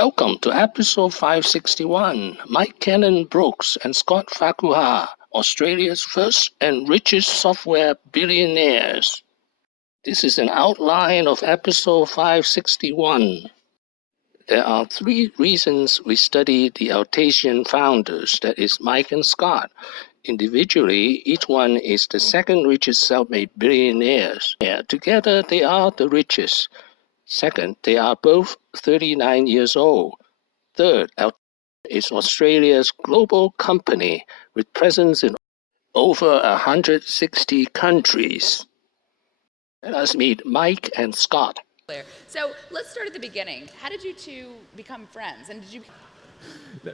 Welcome to episode 561. Mike Cannon-Brookes and Scott Farquhar, Australia's first and richest software billionaires. This is an outline of episode 561. There are three reasons we study the Altasian founders, that is Mike and Scott. Individually, each one is the second richest self-made billionaires. Together, they are the richest. Second, they are both 39 years old. Third, Altasian is Australia's global company with presence in over 160 countries. Let us meet Mike and Scott. So let's start at the beginning. How did you two become friends? And did you?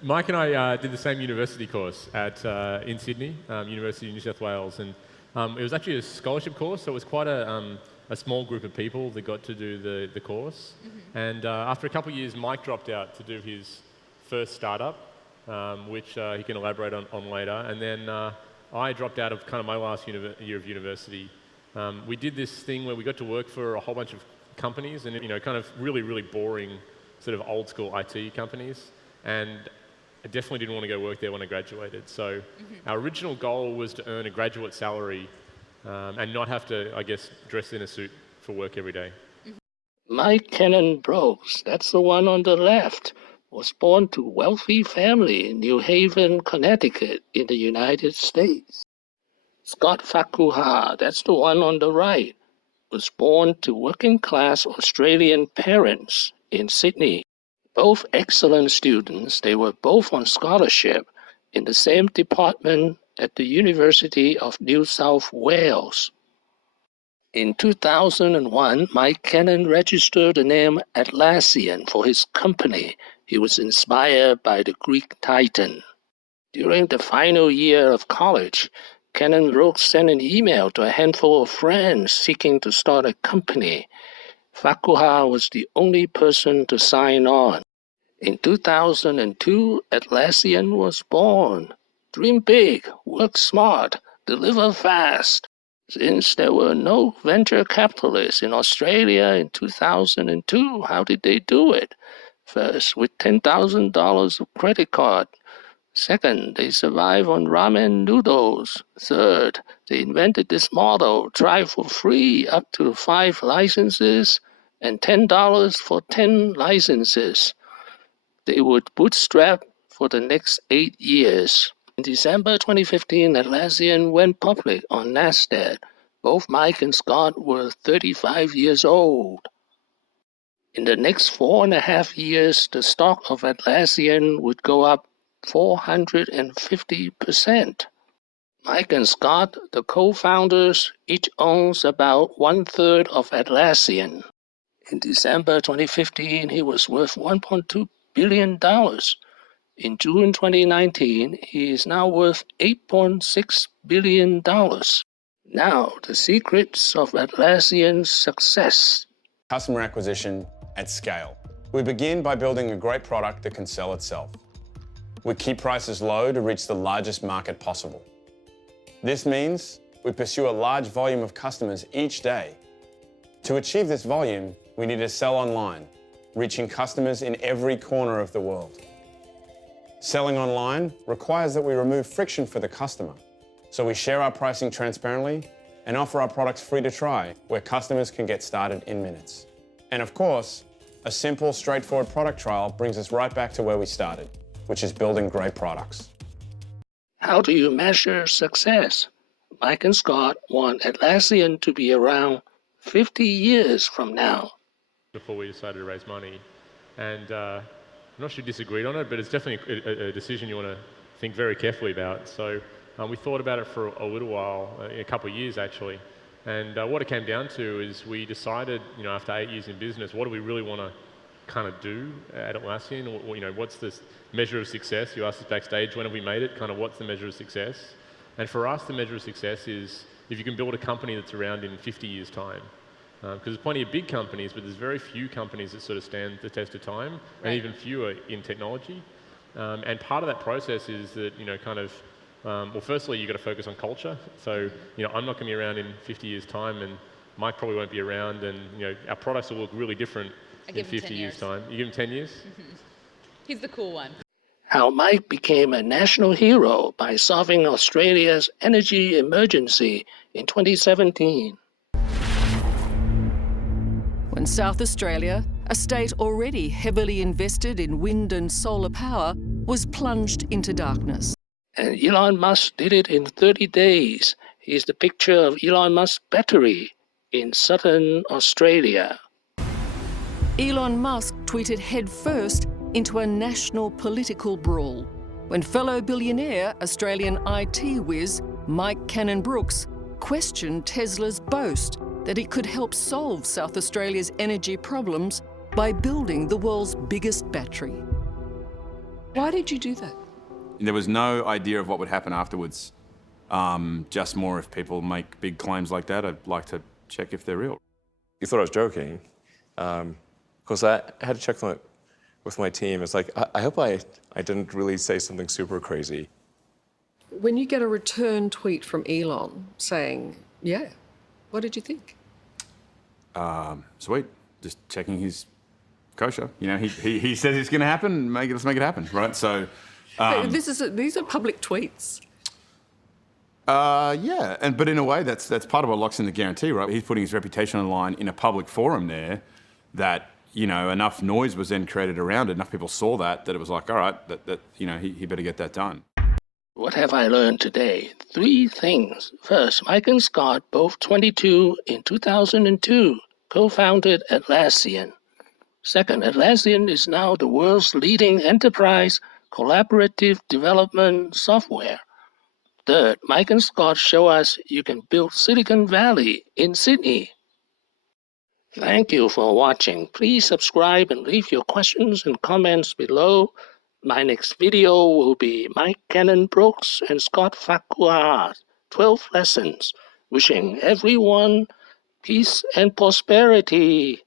Mike and I did the same university course in Sydney, University of New South Wales, and it was actually a scholarship course, so it was quite a small group of people that got to do the course. Mm-hmm. And after a couple of years, Mike dropped out to do his first startup, which he can elaborate on later, and then I dropped out of kind of my last year of university. We did this thing where we got to work for a whole bunch of companies, and kind of really boring sort of old school IT companies, and I definitely didn't want to go work there when I graduated. So our original goal was to earn a graduate salary and not have to, I guess, dress in a suit for work every day. Mike Cannon-Brookes, that's the one on the left, was born to a wealthy family in New Haven, Connecticut in the United States. Scott Farquhar, that's the one on the right, was born to working-class Australian parents in Sydney. Both excellent students, they were both on scholarship in the same department at the University of New South Wales. In 2001, Mike Cannon registered the name Atlassian for his company. He was inspired by the Greek Titan. During the final year of college, Cannon-Brookes sent an email to a handful of friends seeking to start a company. Farquhar was the only person to sign on. In 2002, Atlassian was born. Dream big, work smart, deliver fast. Since there were no venture capitalists in Australia in 2002, how did they do it? First, with $10,000 of credit card. Second, they survive on ramen noodles. Third, they invented this model, try for free up to 5 licenses and $10 for 10 licenses. They would bootstrap for the next 8 years. In December 2015, Atlassian went public on NASDAQ. Both Mike and Scott were 35 years old. In the next 4.5 years, the stock of Atlassian would go up 450%. Mike and Scott, the co-founders, each owns about 1/3 of Atlassian. In December 2015, he was worth $1.2 billion. In June 2019, he is now worth $8.6 billion. Now, the secrets of Atlassian's success. Customer acquisition at scale. We begin by building a great product that can sell itself. We keep prices low to reach the largest market possible. This means we pursue a large volume of customers each day. To achieve this volume, we need to sell online, reaching customers in every corner of the world. Selling online requires that we remove friction for the customer, so we share our pricing transparently and offer our products free to try, where customers can get started in minutes. And of course, a simple, straightforward product trial brings us right back to where we started, which is building great products. How do you measure success? Mike and Scott want Atlassian to be around 50 years from now. Before we decided to raise money, and I'm not sure we disagreed on it, but it's definitely a decision you want to think very carefully about. So we thought about it for a little while, a couple of years actually, and what it came down to is we decided, after 8 years in business, what do we really want to kind of do at Atlassian? What's the measure of success? You asked us backstage, when have we made it? Kind of what's the measure of success? And for us, the measure of success is if you can build a company that's around in 50 years' time. Because there's plenty of big companies, but there's very few companies that sort of stand the test of time, and even fewer in technology. And part of that process is that, well, firstly, you've got to focus on culture. So, I'm not going to be around in 50 years' time, and Mike probably won't be around, and, our products will look really different in 50 years' time. You give him 10 years? He's the cool one. How Mike became a national hero by solving Australia's energy emergency in 2017. When South Australia, a state already heavily invested in wind and solar power, was plunged into darkness. And Elon Musk did it in 30 days. Here's the picture of Elon Musk's battery in southern Australia. Elon Musk tweeted headfirst into a national political brawl when fellow billionaire Australian IT whiz Mike Cannon-Brookes questioned Tesla's boast that it could help solve South Australia's energy problems by building the world's biggest battery. Why did you do that? There was no idea of what would happen afterwards. Just more if people make big claims like that, I'd like to check if they're real. You thought I was joking. Because I had to check with my team. It's like, I hope I didn't really say something super crazy. When you get a return tweet from Elon saying, yeah, what did you think? Sweet, just checking his kosher. You know, he says it's going to happen, let's make it happen, right? So, these are public tweets. yeah, but in a way, that's part of what locks in the guarantee, right? He's putting his reputation on the line in a public forum there that, you know, enough noise was then created around it, enough people saw that it was like, all right, that you know, he better get that done. What have I learned today? 3 things. First, Mike and Scott, both 22 in 2002, co-founded Atlassian. Second, Atlassian is now the world's leading enterprise collaborative development software. Third, Mike and Scott show us you can build Silicon Valley in Sydney. Thank you for watching. Please subscribe and leave your questions and comments below. My next video will be Mike Cannon-Brookes and Scott Farquhar, 12 lessons. Wishing everyone peace and prosperity.